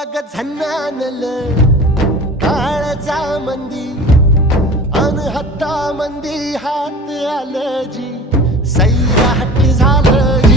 अग झन्नानल काळजा मंदी अनहत्ता मंदी हात आलं जी सैराट झालं